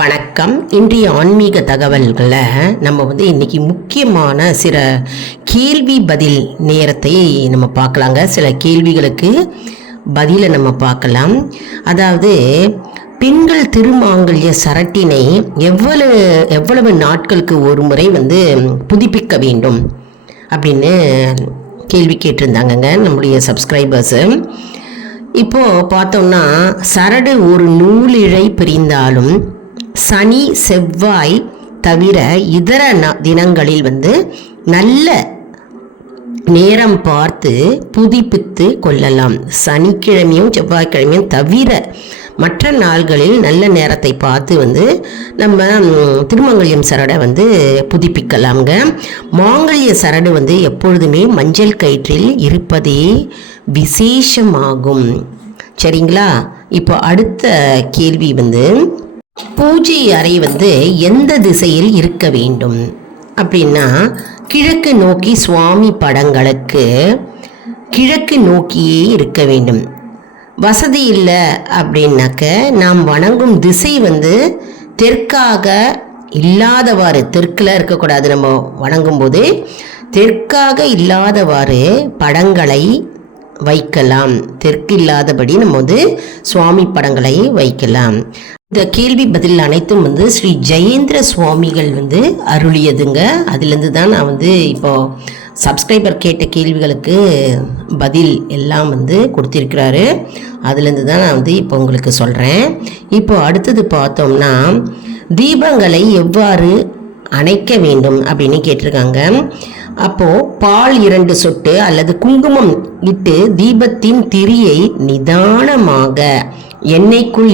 வணக்கம். இன்றைய ஆன்மீக தகவல்களை நம்ம இன்னைக்கு முக்கியமான சில கேள்வி பதில் நேரத்தை நம்ம பார்க்கலாங்க. சில கேள்விகளுக்கு பதிலை நம்ம பார்க்கலாம். அதாவது பெண்கள் திருமாங்கல்ய சரட்டினை எவ்வளவு நாட்களுக்கு ஒரு முறை புதுப்பிக்க வேண்டும் அப்படின்னு கேள்வி கேட்டிருந்தாங்கங்க நம்முடைய சப்ஸ்கிரைபர்ஸு. இப்போது பார்த்தோம்னா சரடு ஒரு நூலிழை பிரிந்தாலும் சனி செவ்வாய் தவிர இதர தினங்களில் நல்ல நேரம் பார்த்து புதுப்பித்து கொள்ளலாம். சனிக்கிழமையும் செவ்வாய்க்கிழமையும் தவிர மற்ற நாள்களில் நல்ல நேரத்தை பார்த்து நம்ம திருமங்கல்யம் சரடை புதுப்பிக்கலாம்ங்க. மாங்கல்ய சரடு எப்பொழுதுமே மஞ்சள் கயிற்றில் இருப்பதே விசேஷமாகும். சரிங்களா? இப்போ அடுத்த கேள்வி பூஜை அறை எந்த திசையில் இருக்க வேண்டும் அப்படின்னா, கிழக்கு நோக்கி சுவாமி படங்களுக்கு கிழக்கு நோக்கியே இருக்க வேண்டும். வசதி இல்லை அப்படின்னாக்க நாம் வணங்கும் திசை தெற்காக இல்லாதவாறு, தெற்கில் இருக்கக்கூடாது. நம்ம வணங்கும் போது தெற்காக இல்லாதவாறு படங்களை வைக்கலாம். தெற்கு இல்லாதபடி நம்ம சுவாமி படங்களை வைக்கலாம். இந்த கேள்வி பதில் அனைத்தும் ஸ்ரீ ஜெயேந்திர சுவாமிகள் அருளியதுங்க. அதுலேருந்து தான் நான் இப்போ சப்ஸ்கிரைபர் கேட்ட கேள்விகளுக்கு பதில் எல்லாம் கொடுத்திருக்கிறாரு. அதுலேருந்து தான் நான் இப்போ உங்களுக்கு சொல்கிறேன். இப்போ அடுத்தது பார்த்தோம்னா, தீபங்களை எவ்வாறு அணைக்க வேண்டும் அப்படின்னு கேட்டிருக்காங்க. அப்போது பால் 2 சொட்டு அல்லது குங்குமம் இட்டு தீபத்தின் திரியை நிதானமாக எண்ணெய்க்குள்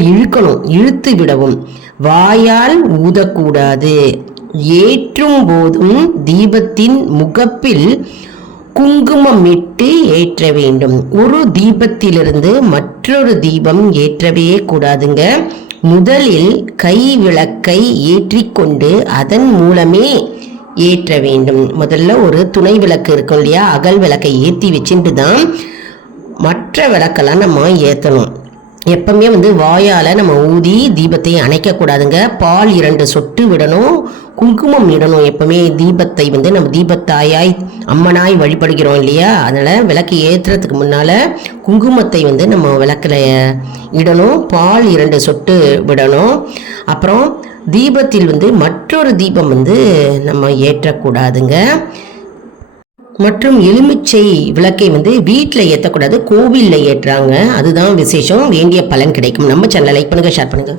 இழுத்து விடவும். வாயால் ஊதக்கூடாது. ஏற்றும் போதும் தீபத்தின் முகப்பில் குங்குமமிட்டு ஏற்ற வேண்டும். ஒரு தீபத்திலிருந்து மற்றொரு தீபம் ஏற்றவே கூடாதுங்க. முதலில் கை விளக்கை ஏற்றிக்கொண்டு அதன் மூலமே ஏற்ற வேண்டும். முதல்ல ஒரு துணை விளக்கு இருக்கும் இல்லையா, அகல் விளக்கை ஏற்றி வச்சுட்டு தான் மற்ற விளக்கெல்லாம் நம்ம ஏற்றணும். எப்பவுமே வாயால் நம்ம ஊதி தீபத்தை அணைக்கக்கூடாதுங்க. பால் 2 சொட்டு விடணும், குங்குமம் இடணும். எப்பவுமே தீபத்தை நம்ம தீபத்தாயாய் அம்மனாய் வழிபடுகிறோம் இல்லையா, அதனால் விளக்கு ஏற்றுறதுக்கு முன்னால் குங்குமத்தை நம்ம விளக்கில் இடணும். பால் 2 சொட்டு விடணும். அப்புறம் தீபத்தில் மற்றொரு தீபம் நம்ம ஏற்றக்கூடாதுங்க. மற்றும் எலுமிச்சை விளக்கை வீட்டில் ஏற்றக்கூடாது, கோவிலில் ஏற்றுறாங்க. அதுதான் விசேஷம். வேண்டிய பலன் கிடைக்கும். நம்ம சேனலை லைக் பண்ணுங்கள், ஷேர் பண்ணுங்கள்.